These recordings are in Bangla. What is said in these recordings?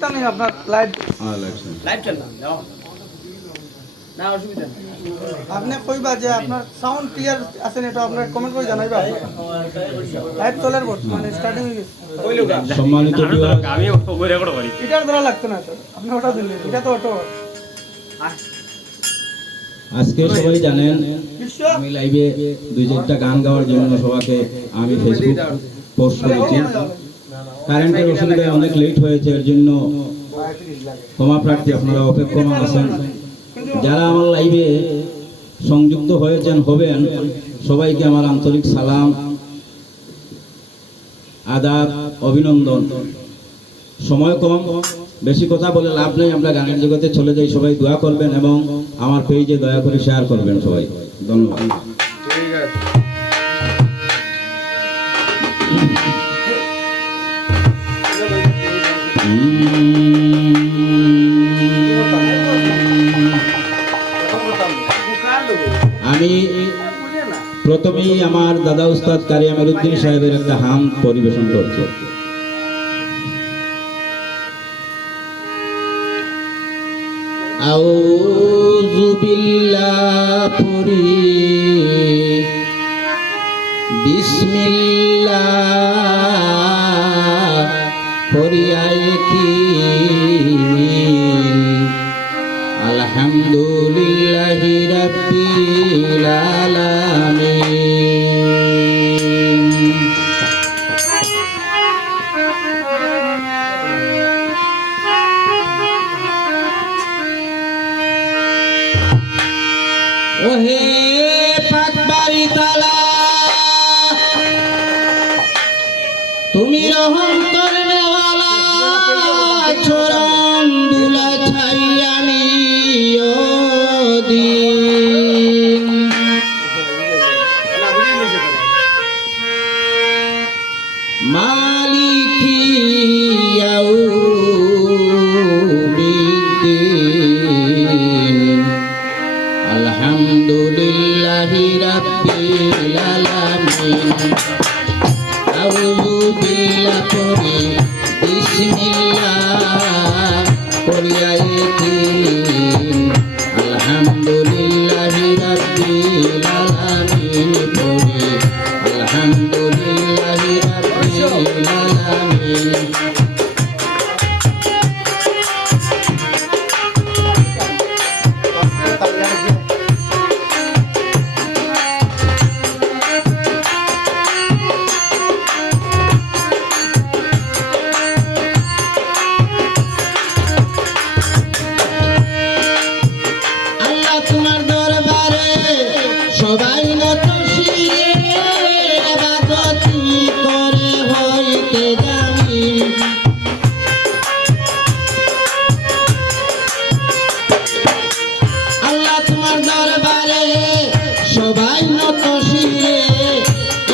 একটা নেই আপনার লাইভ লাইভ চললাম না অসুবিধা নেই। আপনি কইবা যে আপনার সাউন্ড ক্লিয়ার আছে না, এটা আপনার কমেন্ট করে জানাইবা। লাইভ চলার বর্তমানে স্টার্টিং হয়ে গেছে। সম্মানিত আমি ওই রেকর্ড করি এটার দ্বারা লাগতো না তো, আপনি ওটা দিলেন, এটা তো অটো। আজকে সবাই জানেন আমি লাইভে 2-4টা গান গাওয়ার জন্য সবাইকে আমি ফেসবুক পোস্ট করেছি। কারেন্টের অসুবিধায় অনেক লেট হয়েছে, এর জন্য ক্ষমা প্রার্থী, আপনারা অপেক্ষমান আছেন। যারা আমার লাইভে সংযুক্ত হয়েছেন হবেন সবাইকে আমার আন্তরিক সালাম, আদাব, অভিনন্দন। সময় কম, বেশি কথা বলে লাভ নেই, আমরা গানের জগতে চলে যাই। সবাই দোয়া করবেন এবং আমার পেজে দয়া করে শেয়ার করবেন সবাই। ধন্যবাদ। আমি প্রথমেই আমার দাদা উস্তাদ কারি আমিরউদ্দিন সাহেবের একটা হাম পরিবেশন করছি। আউযু বিল্লাহি পড়ি, বিসমিল্লাহ পড়িয়ায় কি, আলহামদুলিল্লাহি রাব্বিল আলামিন। ওহে পাক বাড়ি তালা, তুমি রহম করনে ওয়ালা, চরণ দুলা ছাই আমি ওদিন। মালিকি ইয়াউমিদ্দিন, আলহামদুলিল্লাহি রাব্বিল আলামিন। আউযু বিল্লাহি পড়ি, বিসমিল্লাহ পড়িয়ায় কি, আলহামদুলিল্লাহি রাব্বিল আলামিন পড়ি, আলহামদুলিল্লাহি রাব্বিল আলামিন। আল্লাহ তোমার দরবারে সবাই নত শিরে, ইবাদতি করে হইতে জানি। আল্লাহ তোমার দরবারে সবাই নত শিরে,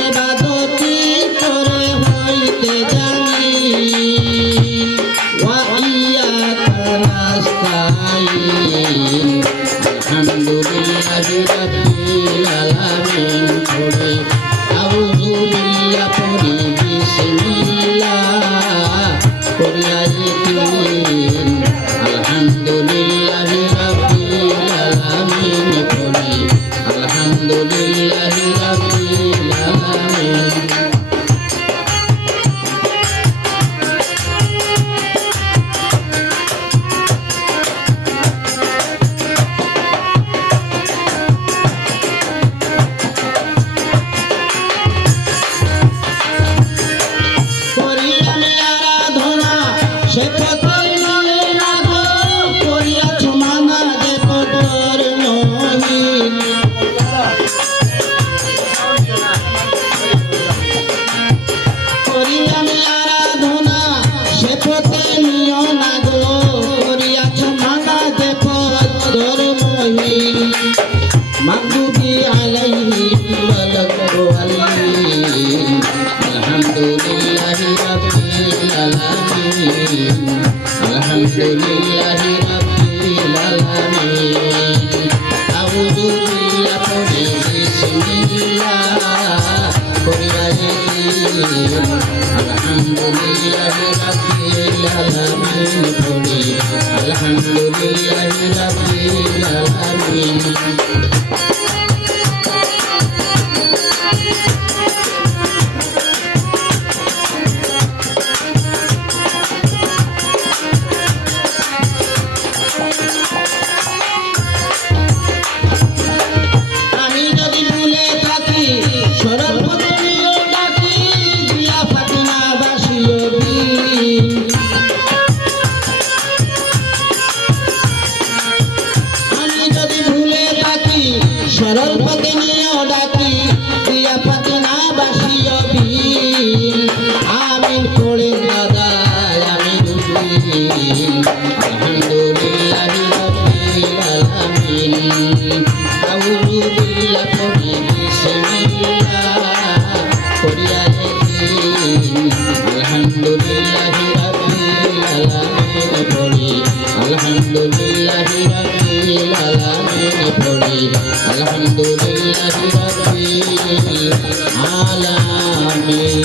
ইবাদতি করে হইতে জানি। ওয়া ইয়্যাকা নাস্তাঈন, আলহামদুলিল্লাহি রাব্বিল আলামিন পড়ি, আউযু বিল্লাহি পড়ি, বিসমিল্লাহ পড়িয়ায় কি, আলহামদুলিল্লাহি রাব্বিল আলামিন পড়ি, আলহামদুলিল্লাহি রাব্বিল আলামিন। করি আমি আরাধনা সে পথেই নয় না গো, করিয়াছ মানা যে পথর নহিন। করি আমি আরাধনা সে পথে নিও না গো, করিয়াছ মানা যে পথর নহিন। মাগদুবি আলাইহিম ওয়ালাদ-দাল্লিন, আলহামদুলিল্লাহি রাব্বিল আলামিন, আলহামদুলিল্লাহি রাব্বিল আলামিন। আউযু বিল্লাহি, বিসমিল্লাহ পড়িয়ায় কি, আলহামদুলিল্লাহি রাব্বিল আলামিন পড়ি আলহামদুলিল্লাহি রাব্বিল আলামিন। আমি যদি ভুলে থাকি সরল পথে নিয়ে ডাকি দিয়া ফাতিমা বাসিও দিন। আমি যদি ভুলে থাকি সরল পথে নিয়ে ডাকি দিয়া ফাতিমা বাসিও দিন। আমিন করে দাদা আমি আলহামদুলিল্লাহি রাব্বিল আলামিন। আউযু বিল্লাহি পড়ি বিসমিল্লাহ পড়িয়া দেখি আলহামদুলিল্লাহি রাব্বিল আলামিন পড়ি আলহামদুলিল্লাহি রাব্বিল আলামিন পড়ি আলহামদুলিল্লাহি রাব্বিল আলামিন।